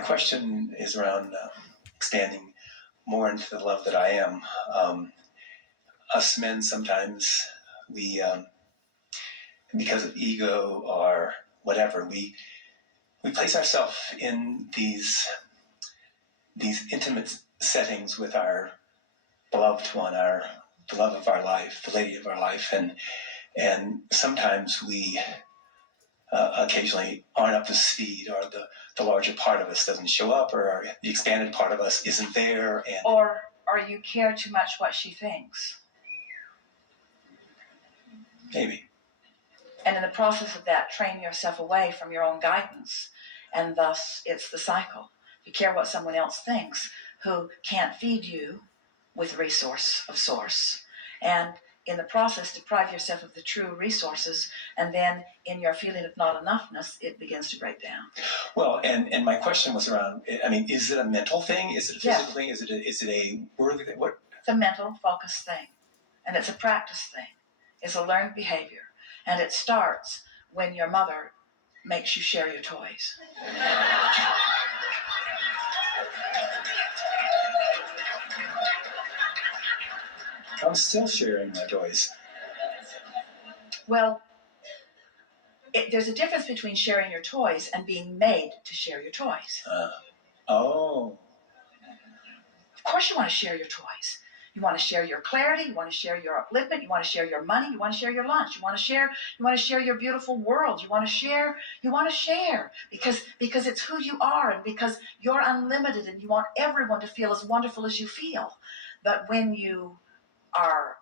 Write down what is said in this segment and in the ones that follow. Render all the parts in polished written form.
my question is around expanding more into the love that I am. Us men sometimes, we, because of ego or whatever, we place ourselves in these intimate settings with our beloved one, the love of our life, the lady of our life, and sometimes we occasionally aren't up to speed, or the larger part of us doesn't show up, or the expanded part of us isn't there, or you care too much what she thinks. Maybe. And in the process of that, train yourself away from your own guidance, and thus it's the cycle. You care what someone else thinks, who can't feed you with resource of source, and in the process deprive yourself of the true resources, and then in your feeling of not enoughness, it begins to break down. Well, and my question was around, I mean, is it a mental thing? Is it a physical thing? Is it a worthy thing? What? It's a mental focus thing, and it's a practice thing. It's a learned behavior, and it starts when your mother makes you share your toys. I'm still sharing my toys. Well, there's a difference between sharing your toys and being made to share your toys. Oh. Of course you want to share your toys. You want to share your clarity, you want to share your upliftment, you want to share your money, you want to share your lunch, you want to share your beautiful world, you want to share because it's who you are, and because you're unlimited, and you want everyone to feel as wonderful as you feel. But when you are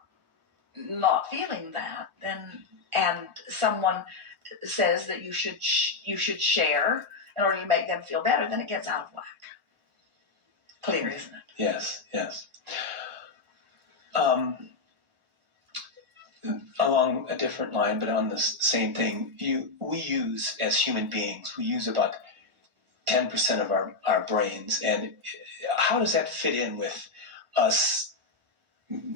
not feeling that, then, and someone says that you should share in order to make them feel better, then it gets out of whack. Clear, isn't it? Yes. Along a different line, but on the same thing, we use, as human beings, we use about 10% of our brains. And how does that fit in with us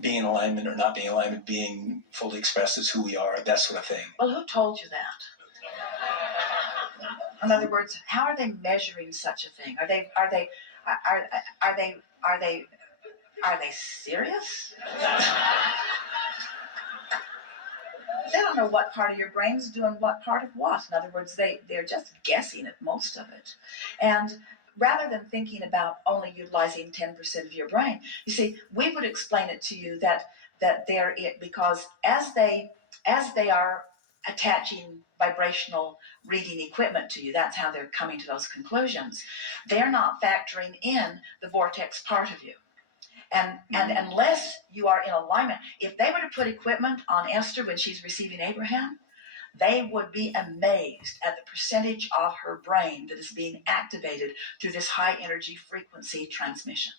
being in alignment or not being in alignment, being fully expressed as who we are, that sort of thing? Well, who told you that? In other words, how are they measuring such a thing? Are they serious? They don't know what part of your brain's doing what part of what. In other words, they're just guessing at most of it. And rather than thinking about only utilizing 10% of your brain, you see, we would explain it to you that because as they are attaching vibrational reading equipment to you, that's how they're coming to those conclusions. They're not factoring in the vortex part of you. And unless you are in alignment, if they were to put equipment on Esther when she's receiving Abraham, they would be amazed at the percentage of her brain that is being activated through this high energy frequency transmission.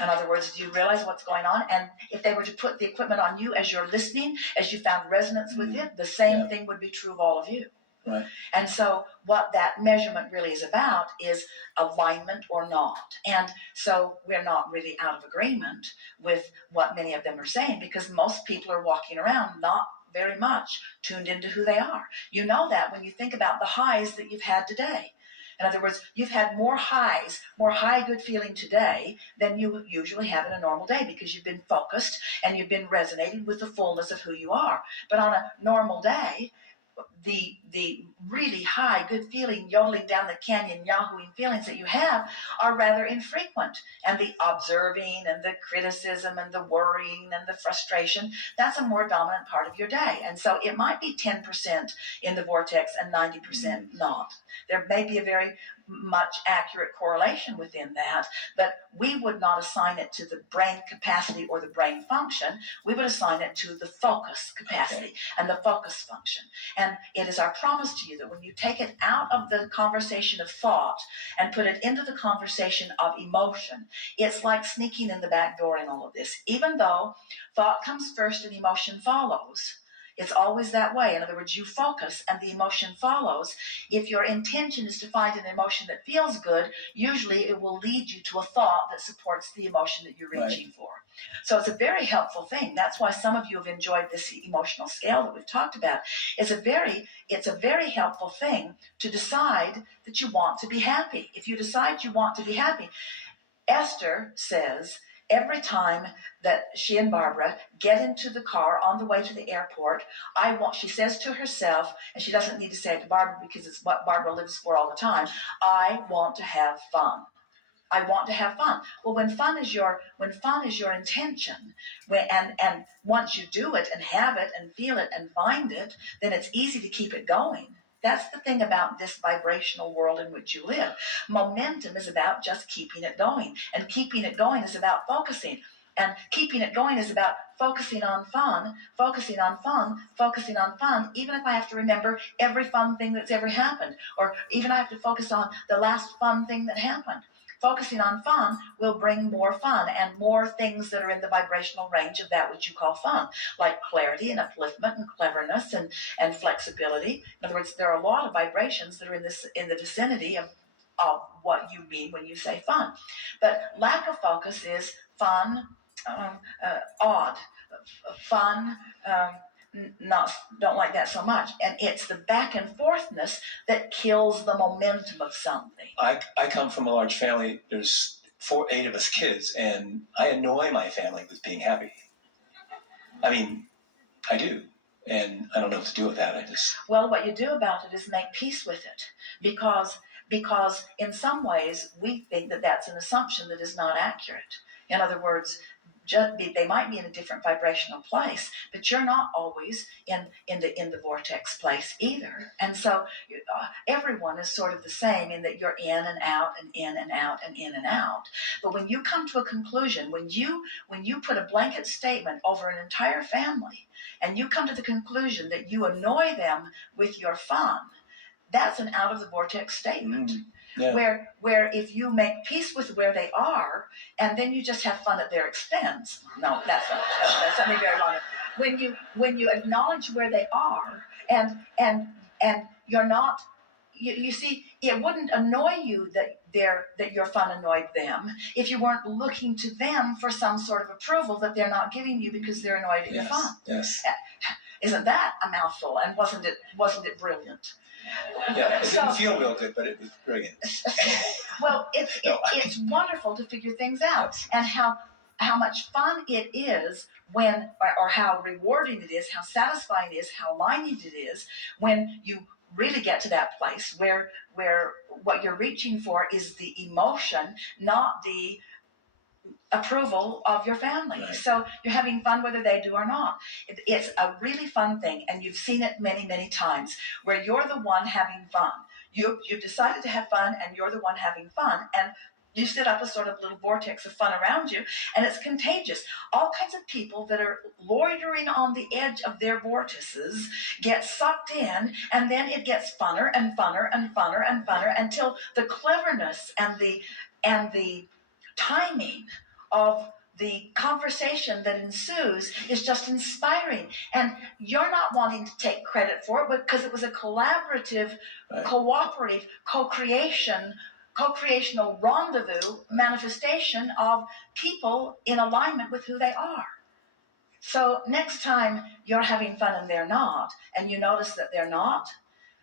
In other words, do you realize what's going on? And if they were to put the equipment on you as you're listening, as you found resonance with it, the same thing would be true of all of you. Right. And so what that measurement really is about is alignment or not. And so we're not really out of agreement with what many of them are saying, because most people are walking around not very much tuned into who they are. You know that when you think about the highs that you've had today. In other words, you've had more highs, more high good feeling today than you usually have in a normal day, because you've been focused and you've been resonating with the fullness of who you are. But on a normal day, the really high, good feeling, yodeling down the canyon, yahooing feelings that you have are rather infrequent. And the observing and the criticism and the worrying and the frustration, that's a more dominant part of your day. And so it might be 10% in the vortex and 90% not. There may be a very much accurate correlation within that, but we would not assign it to the brain capacity or the brain function. We would assign it to the focus capacity and the focus function. And it is our promise to you that when you take it out of the conversation of thought and put it into the conversation of emotion, it's like sneaking in the back door in all of this. Even though thought comes first and emotion follows, It's always that way. In other words, you focus and the emotion follows. If your intention is to find an emotion that feels good, usually it will lead you to a thought that supports the emotion that you're reaching for. So it's a very helpful thing. That's why some of you have enjoyed this emotional scale that we've talked about. It's a very helpful thing to decide that you want to be happy. If you decide you want to be happy, Esther says every time that she and Barbara get into the car on the way to the airport, she says to herself, and she doesn't need to say it to Barbara because it's what Barbara lives for all the time, I want to have fun. I want to have fun. Well, when fun is your intention, and once you do it and have it and feel it and find it, then it's easy to keep it going. That's the thing about this vibrational world in which you live. Momentum is about just keeping it going, and keeping it going is about focusing. And keeping it going is about focusing on fun, focusing on fun, focusing on fun, even if I have to remember every fun thing that's ever happened, or even I have to focus on the last fun thing that happened. Focusing on fun will bring more fun and more things that are in the vibrational range of that which you call fun, like clarity and upliftment and cleverness and flexibility. In other words, there are a lot of vibrations that are in the vicinity of what you mean when you say fun. But lack of focus is fun, odd, fun, don't like that so much. And it's the back and forthness that kills the momentum of something. I come from a large family. There's 8 of us kids, and I annoy my family with being happy. I mean, I do. And I don't know what to do with that. Well, what you do about it is make peace with it, because in some ways we think that that's an assumption that is not accurate. In other words, they might be in a different vibrational place, but you're not always in the vortex place either. And so everyone is sort of the same in that you're in and out and in and out and in and out. But when you come to a conclusion, when you put a blanket statement over an entire family, and you come to the conclusion that you annoy them with your fun, that's an out of the vortex statement. Yeah. Where if you make peace with where they are, and then you just have fun at their expense. No, that's something very wrong. When you acknowledge where they are, and you're not, you see, it wouldn't annoy you that your fun annoyed them if you weren't looking to them for some sort of approval that they're not giving you because they're annoyed at your fun. Yes. Isn't that a mouthful? And wasn't it brilliant? Yeah, it didn't feel real good, but it was brilliant. Well, it's wonderful to figure things out, and how much fun it is when, or how rewarding it is, how satisfying it is, how aligning it is when you really get to that place where what you're reaching for is the emotion, not the approval of your family. Right. So you're having fun whether they do or not. It's a really fun thing, and you've seen it many, many times where you're the one having fun. You've decided to have fun, and you're the one having fun, and you set up a sort of little vortex of fun around you, and it's contagious. All kinds of people that are loitering on the edge of their vortices get sucked in, and then it gets funner and funner and funner and funner until the cleverness and the timing of the conversation that ensues is just inspiring. And you're not wanting to take credit for it because it was a collaborative, right, cooperative, co-creational rendezvous manifestation of people in alignment with who they are. So next time you're having fun and they're not, and you notice that they're not,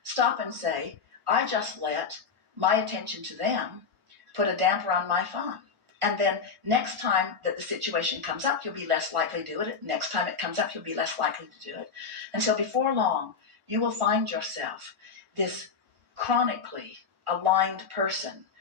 stop and say, I just let my attention to them put a damper on my fun. And then next time that the situation comes up, you'll be less likely to do it. Next time it comes up, you'll be less likely to do it. And so before long, you will find yourself this chronically aligned person